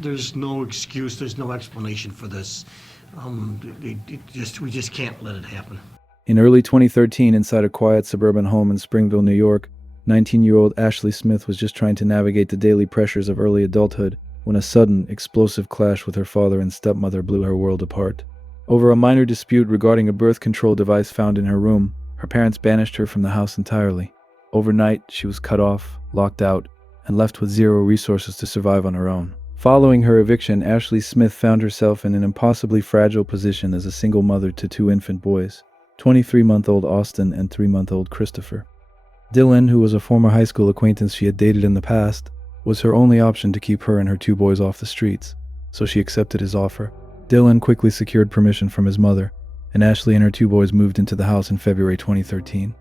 There's no excuse, there's no explanation for this. We just can't let it happen. In early 2013, inside a quiet suburban home in Springville, New York, 19-year-old Ashley Smith was just trying to navigate the daily pressures of early adulthood when a sudden, explosive clash with her father and stepmother blew her world apart. Over a minor dispute regarding a birth control device found in her room, her parents banished her from the house entirely. Overnight, she was cut off, locked out, and left with zero resources to survive on her own. Following her eviction, Ashley Smith found herself in an impossibly fragile position as a single mother to two infant boys, 23-month-old Austin and 3-month-old Christopher. Dylan, who was a former high school acquaintance she had dated in the past, was her only option to keep her and her two boys off the streets, so she accepted his offer. Dylan quickly secured permission from his mother, and Ashley and her two boys moved into the house in February 2013.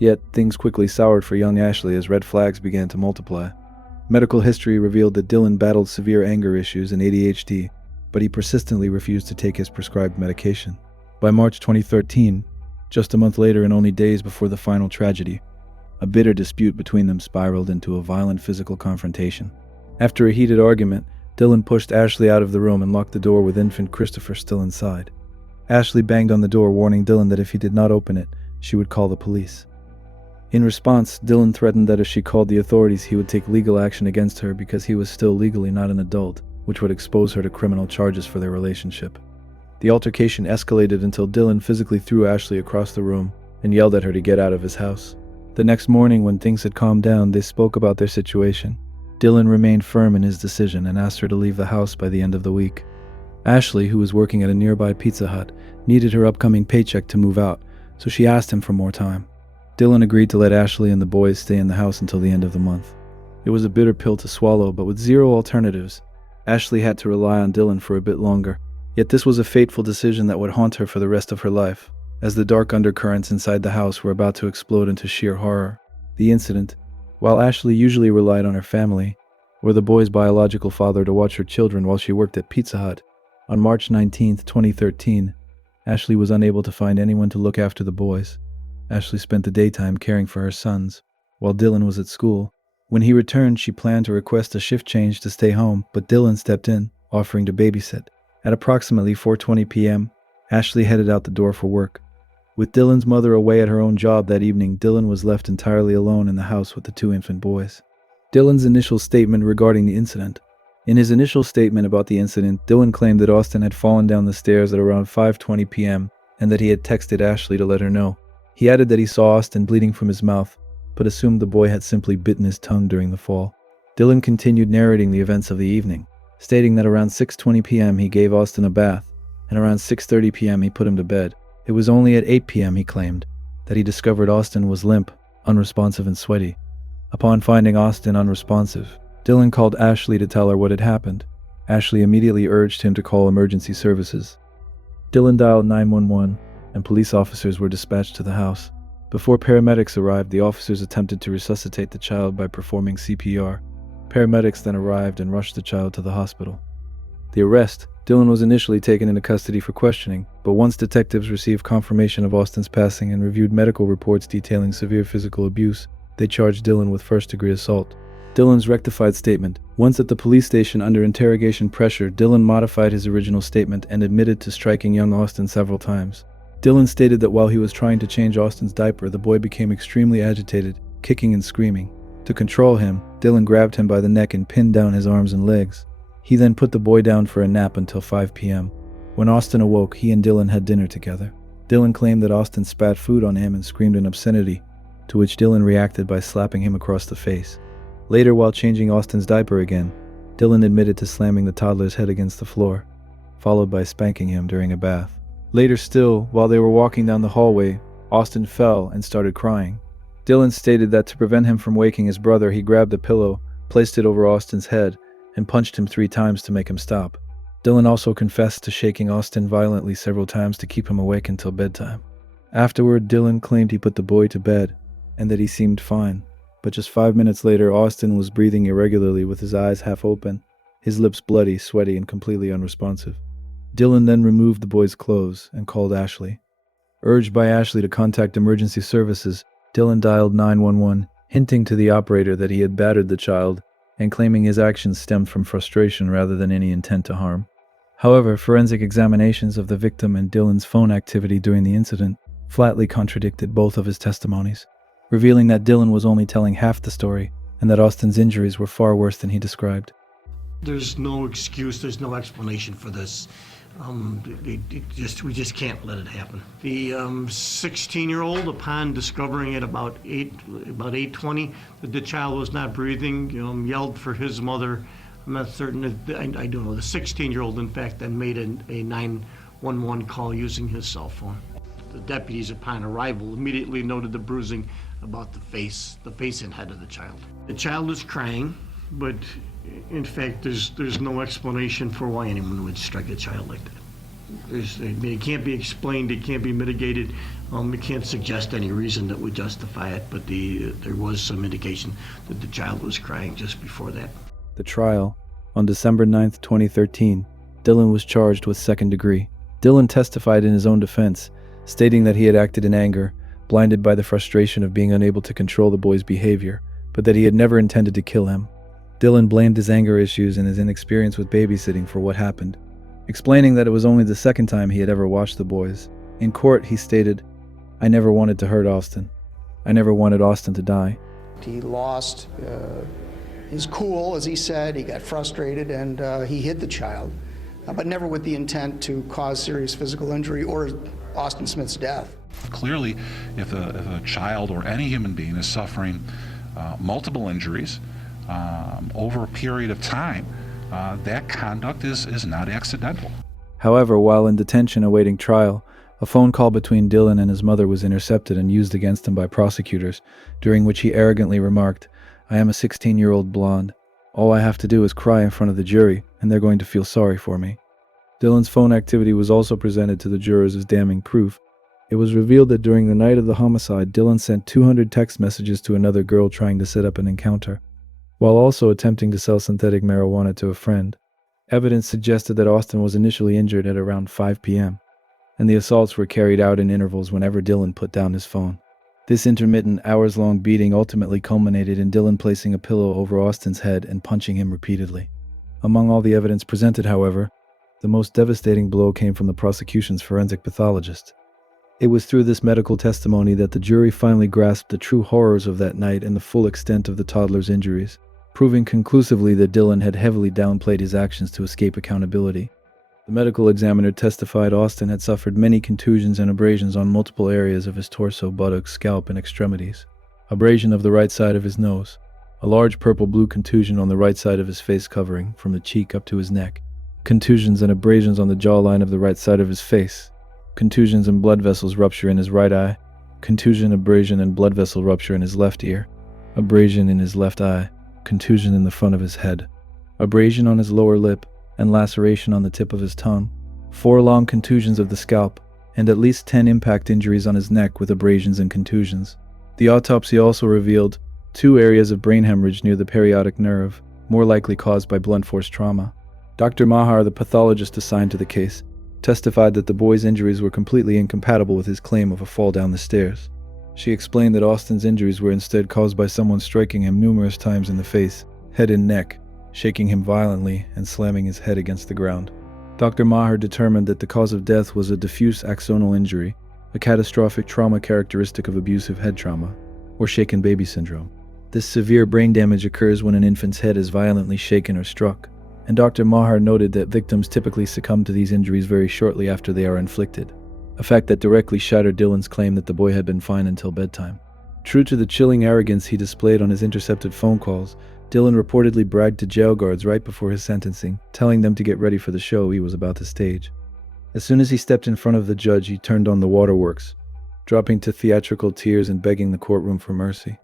Yet, things quickly soured for young Ashley as red flags began to multiply. Medical history revealed that Dylan battled severe anger issues and ADHD, but he persistently refused to take his prescribed medication. By March 2013, just a month later and only days before the final tragedy, a bitter dispute between them spiraled into a violent physical confrontation. After a heated argument, Dylan pushed Ashley out of the room and locked the door with infant Christopher still inside. Ashley banged on the door, warning Dylan that if he did not open it, she would call the police. In response, Dylan threatened that if she called the authorities, he would take legal action against her because he was still legally not an adult, which would expose her to criminal charges for their relationship. The altercation escalated until Dylan physically threw Ashley across the room and yelled at her to get out of his house. The next morning, when things had calmed down, they spoke about their situation. Dylan remained firm in his decision and asked her to leave the house by the end of the week. Ashley, who was working at a nearby Pizza Hut, needed her upcoming paycheck to move out, so she asked him for more time. Dylan agreed to let Ashley and the boys stay in the house until the end of the month. It was a bitter pill to swallow, but with zero alternatives, Ashley had to rely on Dylan for a bit longer. Yet this was a fateful decision that would haunt her for the rest of her life, as the dark undercurrents inside the house were about to explode into sheer horror. The incident, while Ashley usually relied on her family, or the boys' biological father to watch her children while she worked at Pizza Hut, on March 19, 2013, Ashley was unable to find anyone to look after the boys. Ashley spent the daytime caring for her sons, while Dylan was at school. When he returned, she planned to request a shift change to stay home, but Dylan stepped in, offering to babysit. At approximately 4:20 p.m., Ashley headed out the door for work. With Dylan's mother away at her own job that evening, Dylan was left entirely alone in the house with the two infant boys. Dylan's initial statement regarding the incident. In his initial statement about the incident, Dylan claimed that Austin had fallen down the stairs at around 5:20 p.m. and that he had texted Ashley to let her know. He added that he saw Austin bleeding from his mouth, but assumed the boy had simply bitten his tongue during the fall. Dylan continued narrating the events of the evening, stating that around 6:20 p.m. he gave Austin a bath, and around 6:30 p.m. he put him to bed. It was only at 8 p.m., he claimed, that he discovered Austin was limp, unresponsive and sweaty. Upon finding Austin unresponsive, Dylan called Ashley to tell her what had happened. Ashley immediately urged him to call emergency services. Dylan dialed 911, and police officers were dispatched to the house. Before paramedics arrived, the officers attempted to resuscitate the child by performing CPR. Paramedics then arrived and rushed the child to the hospital. The arrest. Dylan was initially taken into custody for questioning, but once detectives received confirmation of Austin's passing and reviewed medical reports detailing severe physical abuse, they charged Dylan with first-degree assault. Dylan's rectified statement. Once at the police station under interrogation pressure, Dylan modified his original statement and admitted to striking young Austin several times. Dylan stated that while he was trying to change Austin's diaper, the boy became extremely agitated, kicking and screaming. To control him, Dylan grabbed him by the neck and pinned down his arms and legs. He then put the boy down for a nap until 5 p.m. When Austin awoke, he and Dylan had dinner together. Dylan claimed that Austin spat food on him and screamed an obscenity, to which Dylan reacted by slapping him across the face. Later, while changing Austin's diaper again, Dylan admitted to slamming the toddler's head against the floor, followed by spanking him during a bath. Later still, while they were walking down the hallway, Austin fell and started crying. Dylan stated that to prevent him from waking his brother, he grabbed a pillow, placed it over Austin's head, and punched him 3 times to make him stop. Dylan also confessed to shaking Austin violently several times to keep him awake until bedtime. Afterward, Dylan claimed he put the boy to bed, and that he seemed fine. But just 5 minutes later, Austin was breathing irregularly with his eyes half open, his lips bloody, sweaty, and completely unresponsive. Dylan then removed the boy's clothes and called Ashley. Urged by Ashley to contact emergency services, Dylan dialed 911, hinting to the operator that he had battered the child and claiming his actions stemmed from frustration rather than any intent to harm. However, forensic examinations of the victim and Dylan's phone activity during the incident flatly contradicted both of his testimonies, revealing that Dylan was only telling half the story and that Austin's injuries were far worse than he described. There's no excuse, there's no explanation for this. We just can't let it happen. The 16-year-old, upon discovering it about 8:20, that the child was not breathing, yelled for his mother. I'm not certain, I don't know. The 16-year-old, in fact, then made a 911 call using his cell phone. The deputies, upon arrival, immediately noted the bruising about the face and head of the child. The child was crying, but in fact, there's no explanation for why anyone would strike a child like that. It can't be explained, it can't be mitigated. It can't suggest any reason that would justify it, but there was some indication that the child was crying just before that. The trial, on December 9th, 2013, Dylan was charged with second degree. Dylan testified in his own defense, stating that he had acted in anger, blinded by the frustration of being unable to control the boy's behavior, but that he had never intended to kill him. Dylan blamed his anger issues and his inexperience with babysitting for what happened, explaining that it was only the second time he had ever watched the boys. In court, he stated, "I never wanted to hurt Austin. I never wanted Austin to die." He lost his cool, as he said. He got frustrated and he hit the child, but never with the intent to cause serious physical injury or Austin Smith's death. Clearly, if a child or any human being is suffering multiple injuries over a period of time, that conduct is not accidental. However, while in detention awaiting trial, a phone call between Dylan and his mother was intercepted and used against him by prosecutors, during which he arrogantly remarked, "I am a 16-year-old blonde. All I have to do is cry in front of the jury, and they're going to feel sorry for me." Dylan's phone activity was also presented to the jurors as damning proof. It was revealed that during the night of the homicide, Dylan sent 200 text messages to another girl trying to set up an encounter, while also attempting to sell synthetic marijuana to a friend. Evidence suggested that Austin was initially injured at around 5 p.m., and the assaults were carried out in intervals whenever Dylan put down his phone. This intermittent, hours-long beating ultimately culminated in Dylan placing a pillow over Austin's head and punching him repeatedly. Among all the evidence presented, however, the most devastating blow came from the prosecution's forensic pathologist. It was through this medical testimony that the jury finally grasped the true horrors of that night and the full extent of the toddler's injuries, proving conclusively that Dylan had heavily downplayed his actions to escape accountability. The medical examiner testified Austin had suffered many contusions and abrasions on multiple areas of his torso, buttocks, scalp, and extremities. Abrasion of the right side of his nose, a large purple-blue contusion on the right side of his face covering, from the cheek up to his neck, contusions and abrasions on the jawline of the right side of his face, contusions and blood vessels rupture in his right eye, contusion, abrasion, and blood vessel rupture in his left ear, abrasion in his left eye, contusion in the front of his head, abrasion on his lower lip, and laceration on the tip of his tongue, 4 long contusions of the scalp, and at least 10 impact injuries on his neck with abrasions and contusions. The autopsy also revealed 2 areas of brain hemorrhage near the parietic nerve, more likely caused by blunt force trauma. Dr. Mahar, the pathologist assigned to the case, testified that the boy's injuries were completely incompatible with his claim of a fall down the stairs. She explained that Austin's injuries were instead caused by someone striking him numerous times in the face, head and neck, shaking him violently and slamming his head against the ground. Dr. Maher determined that the cause of death was a diffuse axonal injury, a catastrophic trauma characteristic of abusive head trauma, or shaken baby syndrome. This severe brain damage occurs when an infant's head is violently shaken or struck, and Dr. Maher noted that victims typically succumb to these injuries very shortly after they are inflicted, a fact that directly shattered Dylan's claim that the boy had been fine until bedtime. True to the chilling arrogance he displayed on his intercepted phone calls, Dylan reportedly bragged to jail guards right before his sentencing, telling them to get ready for the show he was about to stage. As soon as he stepped in front of the judge, he turned on the waterworks, dropping to theatrical tears and begging the courtroom for mercy.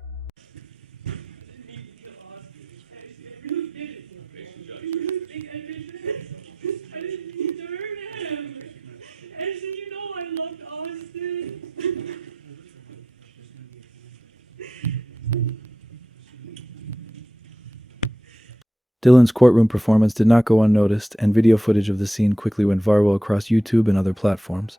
Dylan's courtroom performance did not go unnoticed, and video footage of the scene quickly went viral across YouTube and other platforms.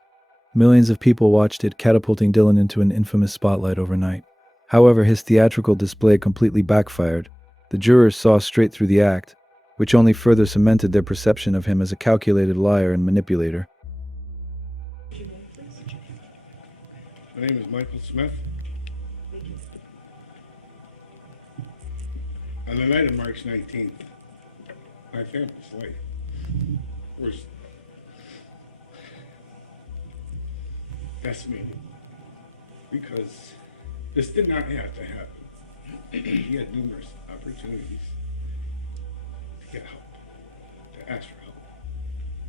Millions of people watched it, catapulting Dylan into an infamous spotlight overnight. However, his theatrical display completely backfired. The jurors saw straight through the act, which only further cemented their perception of him as a calculated liar and manipulator. My name is Michael Smith. On the night of March 19th, my family's life was decimated because this did not have to happen. He had numerous opportunities to get help, to ask for help.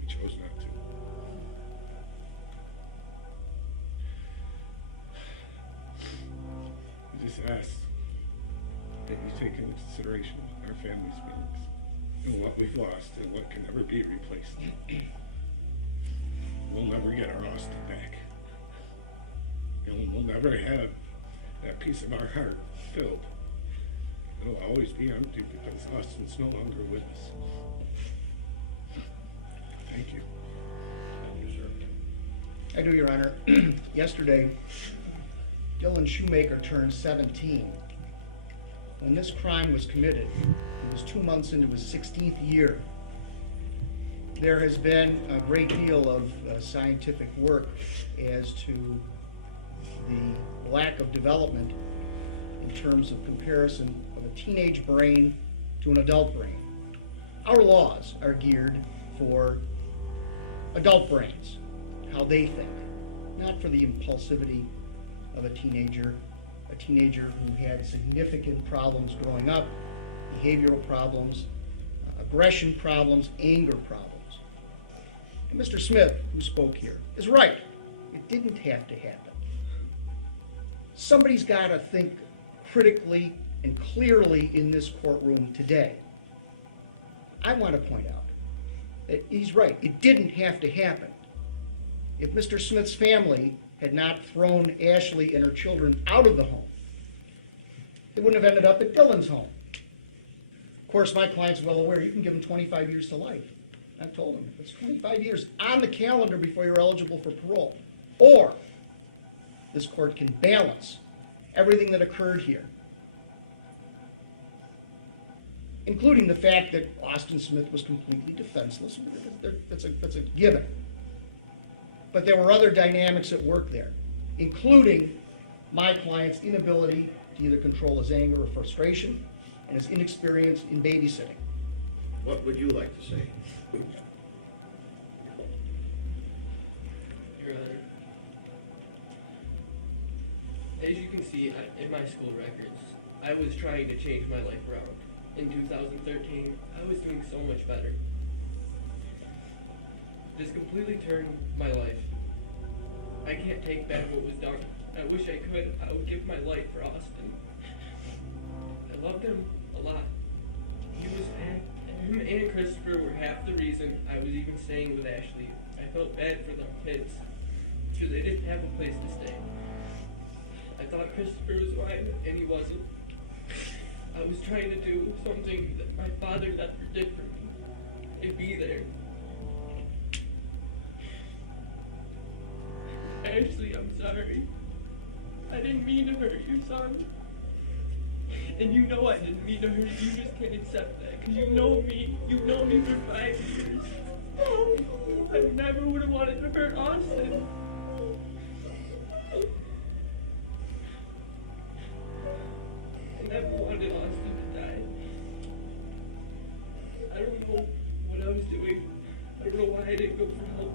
He chose not to. I just ask that you take into consideration our family's feelings and what we've lost and what can never be replaced. We'll never get our Austin back. And we'll never have that piece of our heart filled. It'll always be empty because Austin's no longer with us. Thank you. Thank you, sir. I do, Your Honor. Yesterday, Dylan Shumaker turned 17. When this crime was committed, he was 2 months into his 16th year. There has been a great deal of scientific work as to the lack of development in terms of comparison of a teenage brain to an adult brain. Our laws are geared for adult brains, how they think, not for the impulsivity of a teenager who had significant problems growing up, behavioral problems, aggression problems, anger problems. And Mr. Smith, who spoke here, is right. It didn't have to happen. Somebody's got to think critically and clearly in this courtroom today. I want to point out that he's right. It didn't have to happen. If Mr. Smith's family had not thrown Ashley and her children out of the home, they wouldn't have ended up at Dylan's home. Of course, my client's well aware you can give him 25 years to life. I've told him, it's 25 years on the calendar before you're eligible for parole. Or this court can balance everything that occurred here, including the fact that Austin Smith was completely defenseless. That's a given. But there were other dynamics at work there, including my client's inability to either control his anger or frustration and his inexperience in babysitting. What would you like to say? Your Honor, as you can see in my school records, I was trying to change my life around. In 2013, I was doing so much better. This completely turned my life. I can't take back what was done. I wish I could. I would give my life for Austin. I loved him a lot. Him and Christopher were half the reason I was even staying with Ashley. I felt bad for the kids because they didn't have a place to stay. I thought Christopher was mine, and he wasn't. I was trying to do something that my father never did for me, and be there. Ashley, I'm sorry. I didn't mean to hurt your son. And you know I didn't mean to hurt you. You just can't accept that, because you know me. You've known me for 5 years. I never would have wanted to hurt Austin. I never wanted Austin to die. I don't know what I was doing. I don't know why I didn't go for help.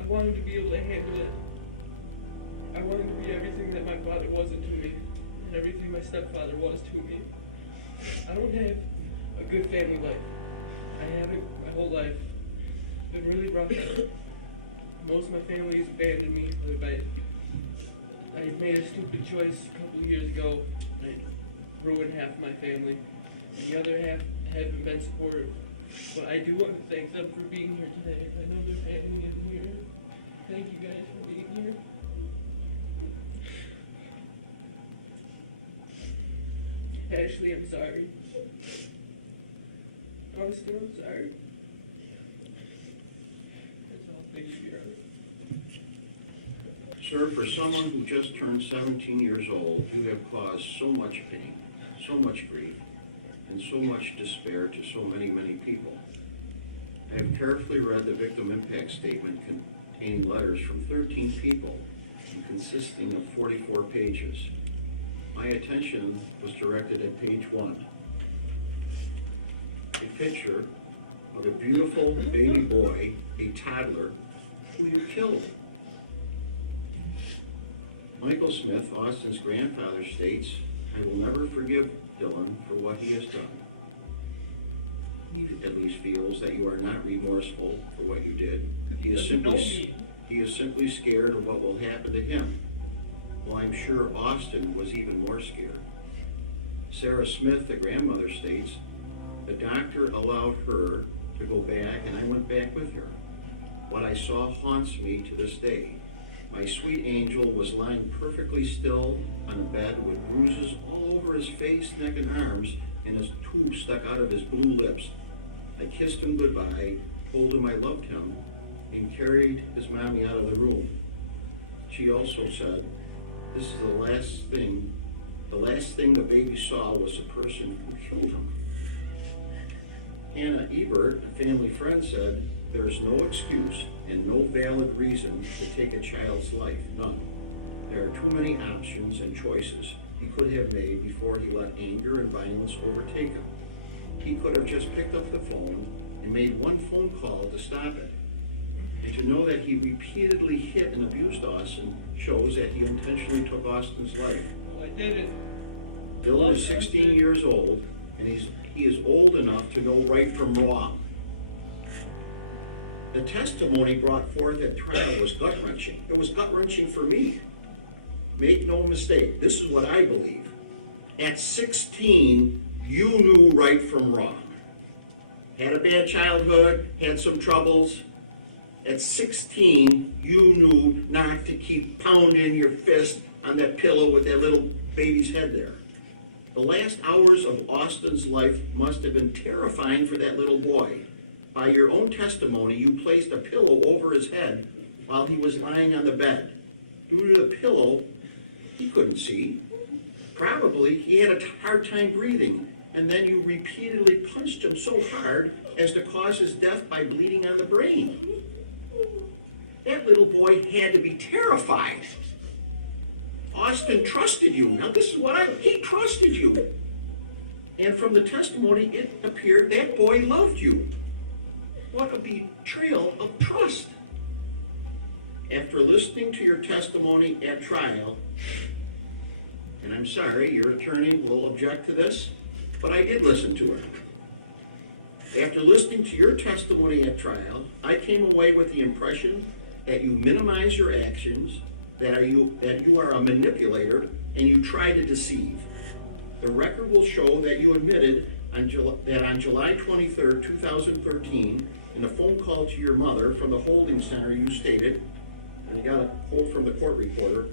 I wanted to be able to handle it. I wanted to be everything that my father wasn't to me, and everything my stepfather was to me. I don't have a good family life. I haven't my whole life. It's been really rough. Most of my family has abandoned me. I made a stupid choice a couple of years ago. I ruined half of my family. The other half haven't been supportive. But I do want to thank them for being here today. I know their family isn't here. Thank you guys for being here. Ashley, I'm sorry. Austin, I'm sorry. That's all. Thank you, Your Honor. Sir, for someone who just turned 17 years old, you have caused so much pain, so much grief, and and so much despair to so many, many people. I have carefully read the victim impact statement containing letters from 13 people and consisting of 44 pages. My attention was directed at page 1. A picture of a beautiful baby boy, a toddler, who you killed. Michael Smith, Austin's grandfather, states, "I will never forgive Dylan for what he has done. He at least feels that you are not remorseful for what you did. He is simply scared of what will happen to him." Well, I'm sure Austin was even more scared. Sarah Smith, the grandmother, states, "The doctor allowed her to go back, and I went back with her. What I saw haunts me to this day. My sweet angel was lying perfectly still on a bed with bruises all over his face, neck, and arms, and his tube stuck out of his blue lips. I kissed him goodbye, told him I loved him, and carried his mommy out of the room." She also said, "This is the last thing the baby saw was the person who killed him." Hannah Ebert, a family friend, said, "There is no excuse and no valid reason to take a child's life, none. There are too many options and choices he could have made before he let anger and violence overtake him. He could have just picked up the phone and made one phone call to stop it. And to know that he repeatedly hit and abused Austin shows that he intentionally took Austin's life." Well, I did it. Dylan is 16 years old, and he is old enough to know right from wrong. The testimony brought forth at trial was gut-wrenching. It was gut-wrenching for me. Make no mistake, this is what I believe. At 16, you knew right from wrong. Had a bad childhood, had some troubles. At 16, you knew not to keep pounding your fist on that pillow with that little baby's head there. The last hours of Austin's life must have been terrifying for that little boy. By your own testimony, you placed a pillow over his head while he was lying on the bed. Due to the pillow, he couldn't see. Probably he had a hard time breathing, and then you repeatedly punched him so hard as to cause his death by bleeding on the brain. That little boy had to be terrified. Austin trusted you. Now this is what he trusted you. And from the testimony, it appeared that boy loved you. What a betrayal of trust. After listening to your testimony at trial, and I'm sorry, your attorney will object to this, but I did listen to it. After listening to your testimony at trial, I came away with the impression that you minimize your actions, that you are a manipulator, and you try to deceive. The record will show that you admitted that on July 23rd, 2013, in a phone call to your mother from the holding center, you stated, and I got a quote from the court reporter,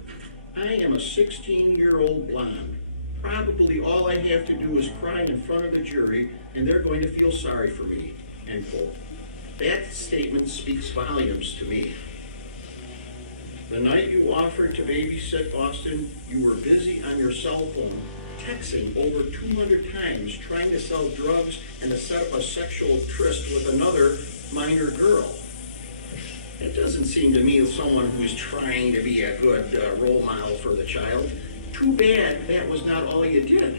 "I am a 16-year-old blonde. Probably all I have to do is cry in front of the jury, and they're going to feel sorry for me," end quote. That statement speaks volumes to me. The night you offered to babysit Austin, you were busy on your cell phone, texting over 200 times, trying to sell drugs and to set up a sexual tryst with another minor girl. It doesn't seem to me as someone who's trying to be a good role model for the child. Too bad that was not all you did.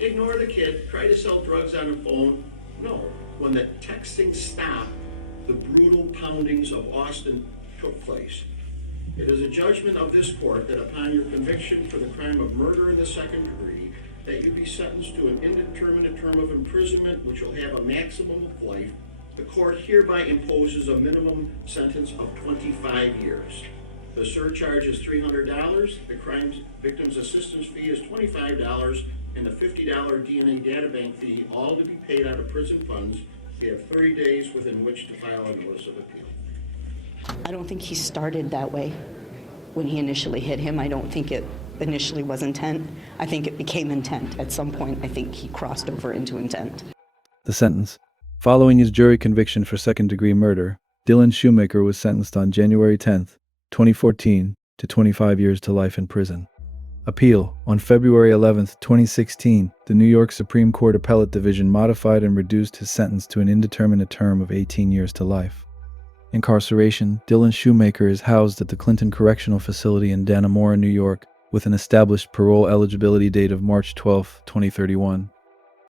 Ignore the kid, try to sell drugs on the phone. No, when the texting stopped, the brutal poundings of Austin took place. It is a judgment of this court that upon your conviction for the crime of murder in the second degree, that you be sentenced to an indeterminate term of imprisonment which will have a maximum of life. The court hereby imposes a minimum sentence of 25 years. The surcharge is $300, the crime victim's assistance fee is $25, and the $50 DNA databank fee, all to be paid out of prison funds. You have 30 days within which to file a notice of appeal. I don't think he started that way when he initially hit him. I don't think it initially was intent. I think it became intent. At some point, I think he crossed over into intent. The sentence. Following his jury conviction for second-degree murder, Dylan Shumaker was sentenced on January 10, 2014, to 25 years to life in prison. Appeal. On February 11, 2016, the New York Supreme Court Appellate Division modified and reduced his sentence to an indeterminate term of 18 years to life. Incarceration. Dylan Shumaker is housed at the Clinton Correctional Facility in Dannemora, New York, with an established parole eligibility date of March 12, 2031.